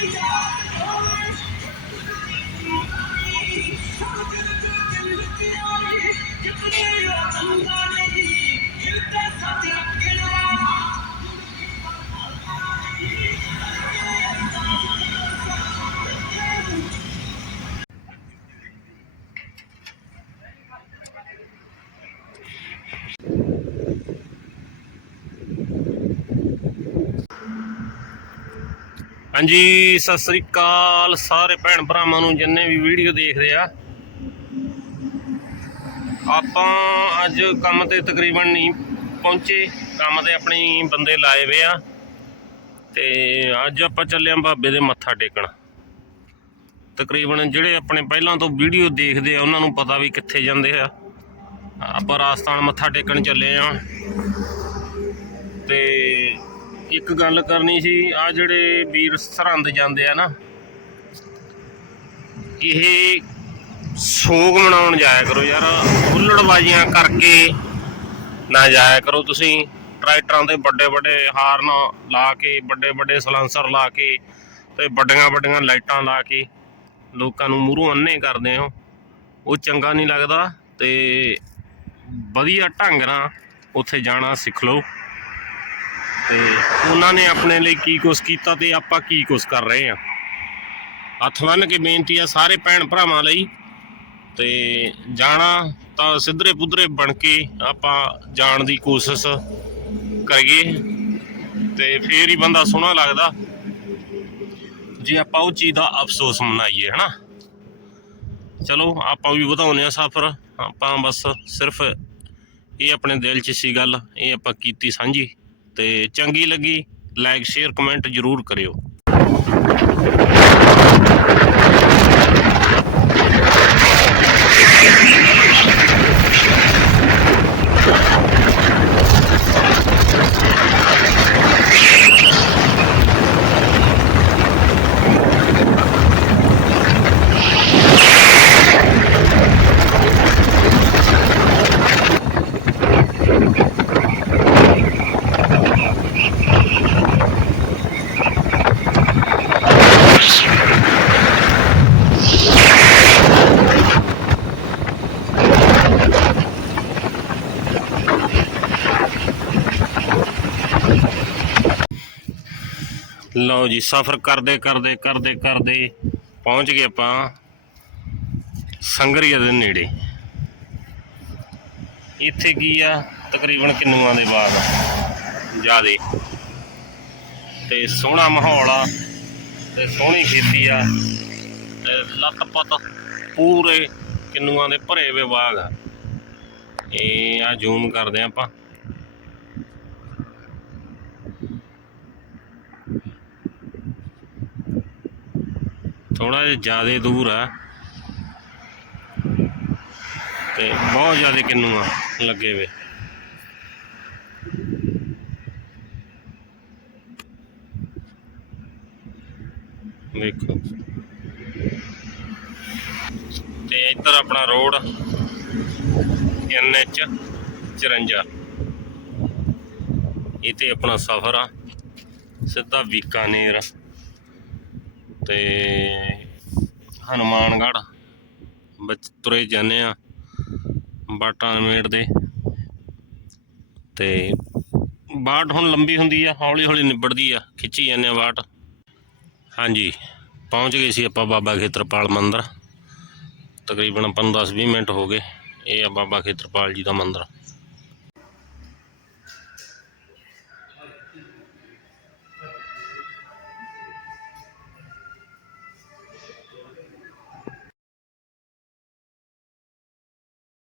Thank you. ਹਾਂਜੀ, ਸਤਿ ਸ੍ਰੀ ਅਕਾਲ ਸਾਰੇ ਭੈਣ ਭਰਾਵਾਂ ਨੂੰ, ਜਿੰਨੇ ਵੀ ਵੀਡੀਓ ਦੇਖਦੇ ਆ। ਆਪਾਂ ਅੱਜ ਕੰਮ ਤੇ ਤਕਰੀਬਨ ਨਹੀਂ ਪਹੁੰਚੇ, ਕੰਮ ਤੇ ਆਪਣੇ ਬੰਦੇ ਲਾਏ ਵੇ ਆ। ਤੇ ਅੱਜ ਆਪਾਂ ਚੱਲੇ ਆਂ ਬਾਬੇ ਦੇ ਮੱਥਾ ਟੇਕਣ। ਤਕਰੀਬਨ ਜਿਹੜੇ ਆਪਣੇ ਪਹਿਲਾਂ ਤੋਂ ਵੀਡੀਓ ਦੇਖਦੇ ਆ, ਉਹਨਾਂ ਨੂੰ ਪਤਾ ਵੀ ਕਿੱਥੇ ਜਾਂਦੇ ਆ। ਆਪਾਂ ਰਾਜਸਥਾਨ ਮੱਥਾ ਟੇਕਣ ਚੱਲੇ ਆ। ਤੇ ਇੱਕ ਗੱਲ ਕਰਨੀ ਸੀ, ਆ ਜਿਹੜੇ ਵੀਰ ਸਰਹੰਦ ਜਾਂਦੇ ਆ ਨਾ, ਇਹ ਸੋਗ ਮਨਾਉਣ ਜਾਇਆ ਕਰੋ ਯਾਰ, ਹੁੱਲੜਬਾਜ਼ੀਆਂ ਕਰਕੇ ਨਾ ਜਾਇਆ ਕਰੋ ਤੁਸੀਂ, ਟਰੈਕਟਰਾਂ ਦੇ ਵੱਡੇ ਵੱਡੇ ਹਾਰਨ ਲਾ ਕੇ ਵੱਡੇ ਵੱਡੇ ਸਲੈਂਸਰ ਲਾ ਕੇ, ਤੇ ਵੱਡੀਆਂ ਵੱਡੀਆਂ ਲਾਈਟਾਂ ਲਾ ਕੇ ਲੋਕਾਂ ਨੂੰ ਮੂਹਰੋਂ ਅੰਨੇ ਕਰਦੇ ਹੋ। ਉਹ ਚੰਗਾ ਨਹੀਂ ਲੱਗਦਾ ਤੇ ਵਧੀਆ ਢੰਗ ਨਾਲ ਉੱਥੇ ਜਾਣਾ ਸਿੱਖ ਲਓ। ਤੇ ਉਹਨਾਂ ਨੇ ਆਪਣੇ ਲਈ ਕੀ ਕੁਛ ਕੀਤਾ ਤੇ ਆਪਾਂ ਕੀ ਕੁਛ ਕਰ ਰਹੇ ਆ ਹੱਥ ਬੰਨ੍ਹ ਕੇ ਬੇਨਤੀ ਆ ਸਾਰੇ ਭੈਣ ਭਰਾਵਾਂ ਲਈ ਤੇ ਜਾਣਾ ਤਾਂ ਸਿੱਧਰੇ ਪੁੱਧਰੇ ਬਣ ਕੇ ਆਪਾਂ ਜਾਣ ਦੀ ਕੋਸ਼ਿਸ਼ ਕਰੀਏ ਤੇ ਫੇਰ ਹੀ ਬੰਦਾ ਸੋਹਣਾ ਲੱਗਦਾ ਜੇ ਆਪਾਂ ਉਹ ਚੀਜ਼ ਦਾ ਅਫਸੋਸ ਮਨਾਈਏ, ਹਨਾ? ਚਲੋ, ਆਪਾਂ ਵੀ ਵਧਾਉਂਦੇ ਆ ਸਫ਼ਰ। ਆਪਾਂ ਬਸ ਸਿਰਫ ਇਹ ਆਪਣੇ ਦਿਲ 'ਚ ਸੀ ਗੱਲ, ਇਹ ਆਪਾਂ ਕੀਤੀ ਸਾਂਝੀ। ਤੇ ਚੰਗੀ ਲੱਗੀ ਲਾਈਕ ਸ਼ੇਅਰ ਕਮੈਂਟ ਜਰੂਰ ਕਰਿਓ। ਲਓ ਜੀ, ਸਫ਼ਰ ਕਰਦੇ ਕਰਦੇ ਕਰਦੇ ਕਰਦੇ ਪਹੁੰਚ ਗਏ ਆਪਾਂ ਸੰਗਰੀਆ ਦੇ ਨੇੜੇ। ਇੱਥੇ ਕੀ ਆ? ਤਕਰੀਬਨ ਕਿੰਨੂਆਂ ਦੇ ਬਾਅਦ ਜਿਆਦੇ। ਤੇ ਸੋਹਣਾ ਮਾਹੌਲ ਆ, ਤੇ ਸੋਹਣੀ ਖੇਤੀ ਆ, ਤੇ ਲੱਤਪੱਤ ਪੂਰੇ ਕਿੰਨੂਆਂ ਦੇ ਭਰੇ ਹੋਏ ਬਾਗ ਆ। ਇਹ ਆ ਜ਼ੂਮ ਕਰਦੇ ਆ ਆਪਾਂ। ਥੋੜਾ ਜਿਹਾ ਜ਼ਿਆਦਾ ਦੂਰ ਆ। ਤੇ ਬਹੁਤ ਜ਼ਿਆਦਾ ਕਿੰਨੂ ਆ ਲੱਗੇ ਵੇ ਵੇਖੋ। ਤੇ ਇੱਧਰ ਆਪਣਾ ਰੋਡ ਐਨਐਚ 54 ਇਹ ਤੇ ਆਪਣਾ ਸਫ਼ਰ ਆ। ਸਿੱਧਾ ਬੀਕਾਨੇਰ। ਤੇ ਹਨੂਮਾਨਗੜ੍ਹ ਵਿੱਚ ਤੁਰੇ ਜਾਂਦੇ ਆ ਬਾਟਾਂ ਮੇੜ ਦੇ। ਤੇ ਬਾਟ ਹੁਣ ਲੰਬੀ ਹੁੰਦੀ ਆ, ਹੌਲੀ ਹੌਲੀ ਨਿਬੜਦੀ ਆ, ਖਿੱਚੀ ਜਾਂਦੇ ਆ ਬਾਟ। ਹਾਂਜੀ, ਪਹੁੰਚ ਗਏ ਸੀ ਆਪਾਂ ਬਾਬਾ ਖੇਤਰਪਾਲ ਮੰਦਿਰ। ਤਕਰੀਬਨ ਆਪਾਂ ਨੂੰ 10-20 ਮਿੰਟ ਹੋ ਗਏ, ਇਹ ਆ ਬਾਬਾ ਖੇਤਰਪਾਲ ਜੀ ਦਾ ਮੰਦਿਰ।